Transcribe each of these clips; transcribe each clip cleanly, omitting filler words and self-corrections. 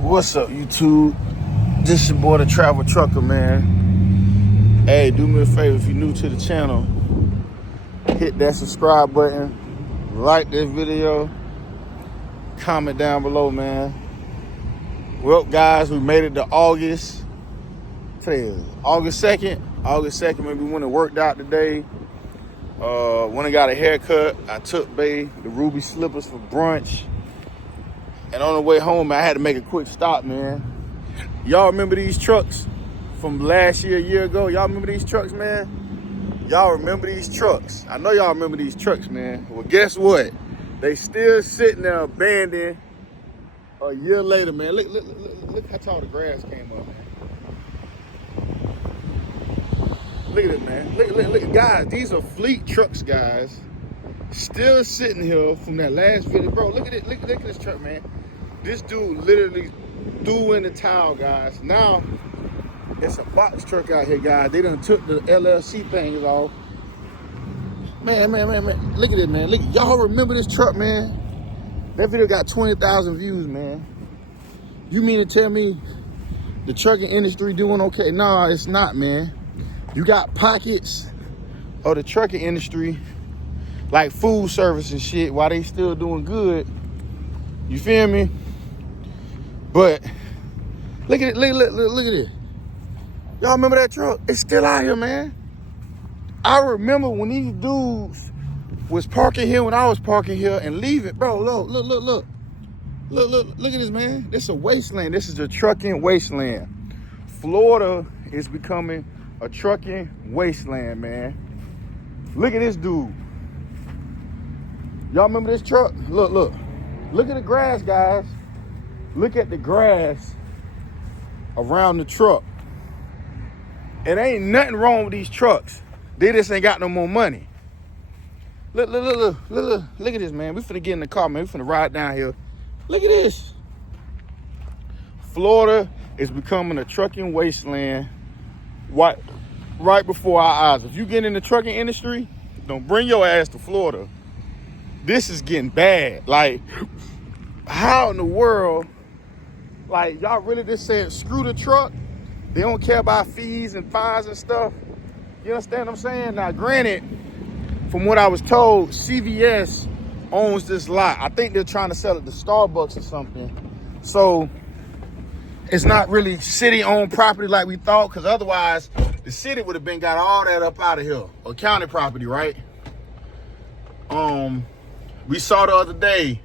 What's up, YouTube? This your boy, the Travel Trucker, man. Hey, do me a favor, if you're new to the channel, hit that subscribe button, like this video, comment down below, man. Well, guys, we made it to August. Today is August 2nd. August 2nd, maybe we went and worked out today. When I got a haircut, I took Bay the Ruby Slippers for brunch. And on the way home, man, I had to make a quick stop, man. Y'all remember these trucks from last year, a year ago? Y'all remember these trucks, man? Y'all remember these trucks? I know y'all remember these trucks, man. Well, guess what? They still sitting there abandoned a year later, man. Look how tall the grass came up, man. Look at it, man. Look, guys, these are fleet trucks, guys. Still sitting here from that last video. Bro, look at it. Look at this truck, man. This dude literally threw in the towel, guys. Now, it's a box truck out here, guys. They done took the LLC things off. Man. Look at it, man. Look, y'all remember this truck, man? That video got 20,000 views, man. You mean to tell me the trucking industry doing okay? Nah, it's not, man. You got pockets of the trucking industry, like food service and shit, while they still doing good. You feel me? But look at it, look at it. Y'all remember that truck? It's still out here, man. I remember when these dudes was parking here when I was parking here and leaving. Bro, look at this, man. This is a wasteland. This is a trucking wasteland. Florida is becoming a trucking wasteland, man. Look at this dude. Y'all remember this truck? Look at the grass, guys. Look at the grass around the truck. It ain't nothing wrong with these trucks. They just ain't got no more money. Look at this, man. We finna get in the car, man. We finna ride down here. Look at this. Florida is becoming a trucking wasteland right before our eyes. If you get in the trucking industry, don't bring your ass to Florida. This is getting bad. Like, how in the world, like, y'all really just said screw the truck? They don't care about fees and fines and stuff. You understand what I'm saying? Now, granted, from what I was told, CVS owns this lot. I think they're trying to sell it to Starbucks or something. So it's not really city-owned property like we thought, because otherwise the city would have been got all that up out of here. Or county property, right? We saw the other day,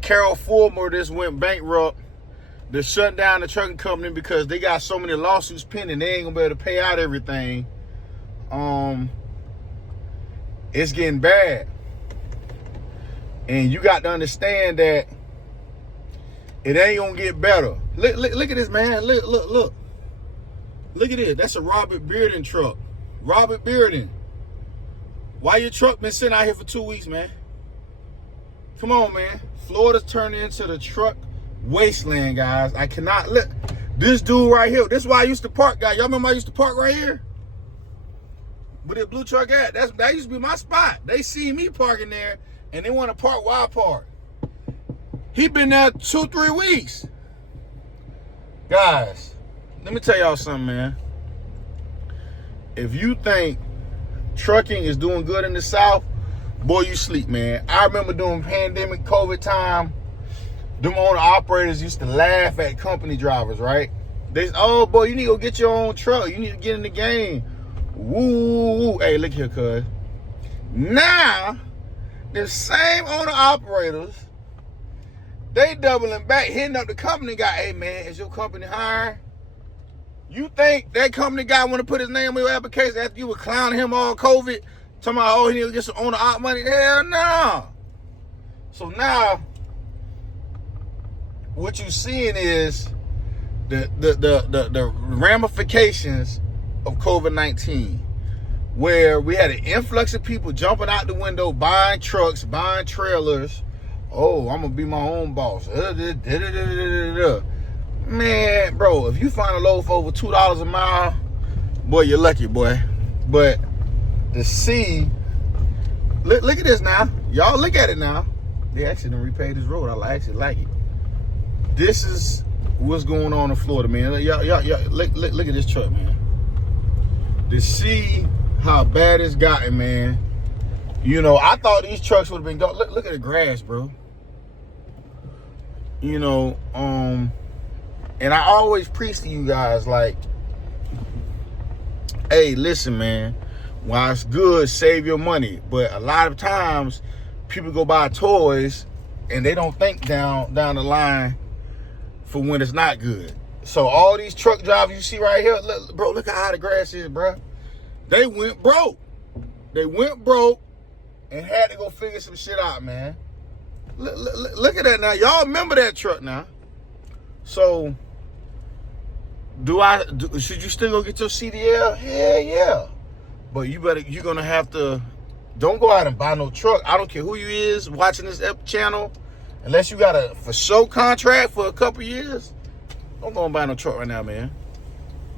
Carol Fulmer just went bankrupt. They're shutting down the trucking company because they got so many lawsuits pending. They ain't gonna be able to pay out everything. It's getting bad. And you got to understand that it ain't gonna get better. Look at this, man. Look. Look at this. That's a Robert Bearden truck. Robert Bearden. Why your truck been sitting out here for 2 weeks, man? Come on, man. Florida's turning into the truck wasteland, guys. I cannot look. This dude right here. This is why I used to park, guys. Y'all remember I used to park right here? Where the blue truck at? That used to be my spot. They see me parking there, and they want to park where I park. He been there 2-3 weeks. Guys, let me tell y'all something, man. If you think trucking is doing good in the South, boy, you sleep, man. I remember during pandemic, COVID time, them owner operators used to laugh at company drivers, right? They say, oh, boy, you need to go get your own truck. You need to get in the game. Woo. Hey, look here, cuz. Now, the same owner operators, they doubling back, hitting up the company guy. Hey, man, is your company hiring? You think that company guy want to put his name on your application after you were clowning him all COVID? Talking about, oh, he need to get some owner op money? Hell no. So now, what you're seeing is the ramifications of COVID-19, where we had an influx of people jumping out the window, buying trucks, buying trailers. Oh, I'm going to be my own boss. Man, bro, if you find a load for over $2 a mile, boy, you're lucky, boy. But to see, look at this now. Y'all look at it now. They actually done repaid this road. I actually like it. This is what's going on in Florida, man. Y'all, look at this truck, man. To see how bad it's gotten, man. You know, I thought these trucks would have been gone. Look at the grass, bro. You know, and I always preach to you guys, like, hey, listen, man. While it's good, save your money. But a lot of times, people go buy toys, and they don't think down the line for when it's not good. So all these truck drivers you see right here, look at how the grass is, bro. They went broke. They went broke and had to go figure some shit out, man. Look at that now. Y'all remember that truck now. So, should you still go get your CDL? Hell yeah. But you're going to have to, don't go out and buy no truck. I don't care who you is watching this channel. Unless you got a for show contract for a couple years, don't go and buy no truck right now, man.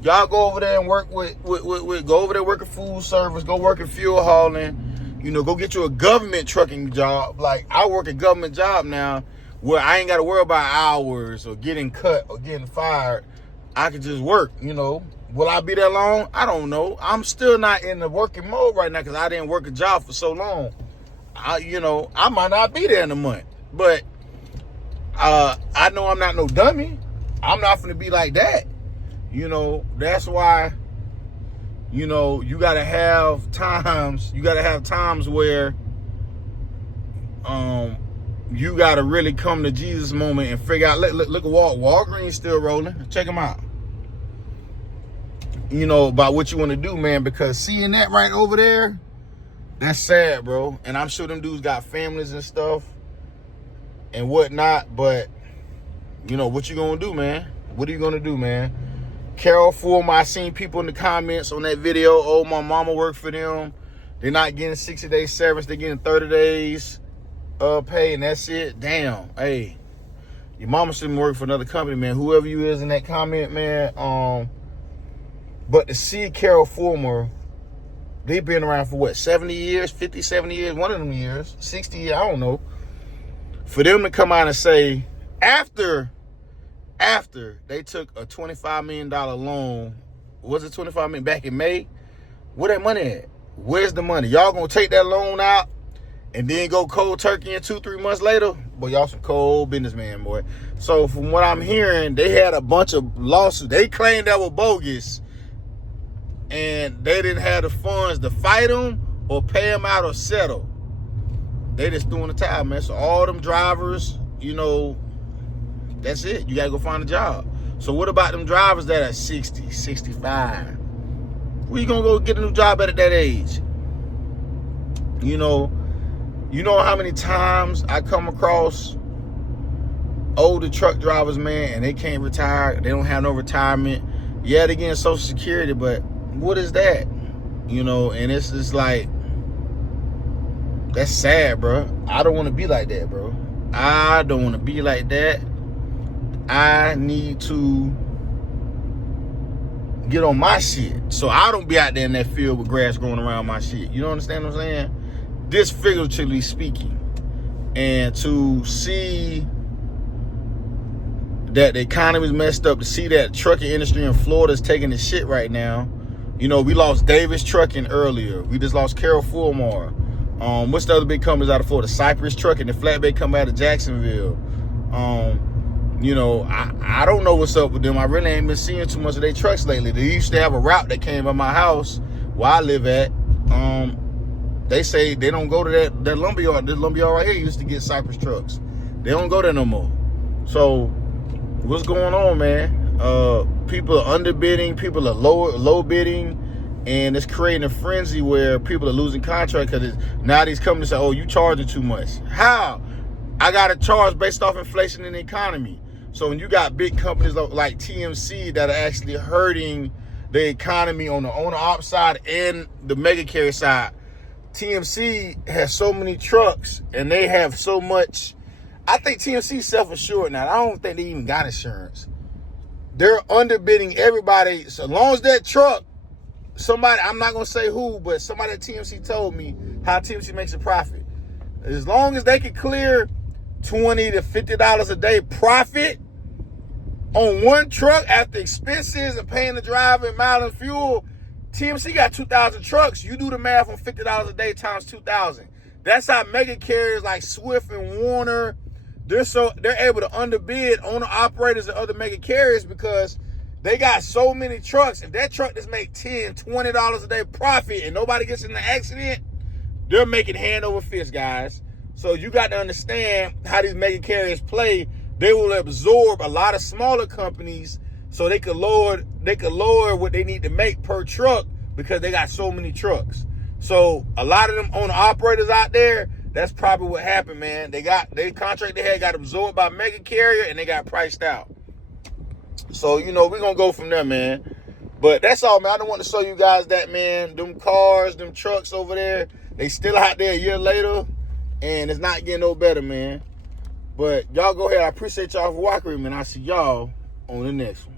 Y'all go over there and work with go over there, work at food service, go work at fuel hauling, you know, go get you a government trucking job. Like, I work a government job now where I ain't got to worry about hours or getting cut or getting fired. I can just work, you know. Will I be there long? I don't know. I'm still not in the working mode right now because I didn't work a job for so long. I might not be there in a month. But I know I'm not no dummy. I'm not going to be like that. You know, that's why, you know, you got to have times where you got to really come to Jesus moment and figure out, look at Walgreens still rolling. Check them out. You know, about what you want to do, man, because seeing that right over there, that's sad, bro. And I'm sure them dudes got families and stuff and whatnot, but, you know, what you gonna do, man? What are you gonna do, man? Carol Fulmer, I seen people in the comments on that video, oh, my mama worked for them. They're not getting 60-day severance, they're getting 30 days pay, and that's it. Damn, hey, your mama shouldn't work for another company, man. Whoever you is in that comment, man. But to see Carol Fulmer, they've been around for what, 70 years, 50, 70 years, one of them years, 60 years, I don't know. For them to come out and say, after they took a $25 million loan, was it $25 million back in May? Where that money at? Where's the money? Y'all gonna take that loan out and then go cold turkey in 2-3 months later? Boy, y'all some cold businessman, boy. So from what I'm hearing, they had a bunch of lawsuits. They claimed that were bogus, and they didn't have the funds to fight them or pay them out or settle. They just threw in the towel, man. So all them drivers, you know, that's it. You got to go find a job. So what about them drivers that are 60, 65? Where you going to go get a new job at that age? You know how many times I come across older truck drivers, man, and they can't retire. They don't have no retirement. Yeah, they're getting Social Security, but what is that? You know, and it's just like, that's sad, bro. I don't want to be like that, bro. I don't want to be like that. I need to get on my shit so I don't be out there in that field with grass growing around my shit. You don't understand what I'm saying? This figuratively speaking. And to see that the economy's messed up, to see that trucking industry in Florida is taking the shit right now. You know, we lost Davis Trucking earlier. We just lost Carol Fulmer. What's the other big companies out of Florida? Cypress Trucking, the flatbed company out of Jacksonville. You know, I don't know what's up with them. I really ain't been seeing too much of their trucks lately. They used to have a route that came by my house where I live at. They say they don't go to that lumberyard. This lumberyard right here used to get Cypress trucks. They don't go there no more. So what's going on, man? People are underbidding, people are low bidding, and it's creating a frenzy where people are losing contract because now these companies say, oh, you charging too much. How? I got to charge based off inflation in the economy. So when you got big companies like TMC that are actually hurting the economy on the owner-op side and the mega carrier side, TMC has so many trucks and they have so much. I think TMC is self-assured now. I don't think they even got insurance. They're underbidding everybody. So long as that truck, somebody, I'm not going to say who, but somebody at TMC told me how TMC makes a profit. As long as they can clear $20 to $50 a day profit, on one truck after expenses and paying the driver and mileage and fuel. TMC got 2,000 trucks. You do the math on $50 a day times 2,000. That's how mega carriers like Swift and Warner, they're able to underbid owner operators and other mega carriers because they got so many trucks. If that truck just make $10, $20 a day profit and nobody gets in an accident, they're making hand over fist, guys. So you got to understand how these mega carriers play. They will absorb a lot of smaller companies so they could lower what they need to make per truck because they got so many trucks. So a lot of them owner operators out there, that's probably what happened, man. They contract they had got absorbed by mega carrier and they got priced out. So, we're going to go from there, man. But that's all, man. I don't want to show you guys that, man. Them cars, them trucks over there, they still out there a year later, and it's not getting no better, man. But y'all go ahead. I appreciate y'all for watching, man. I'll see y'all on the next one.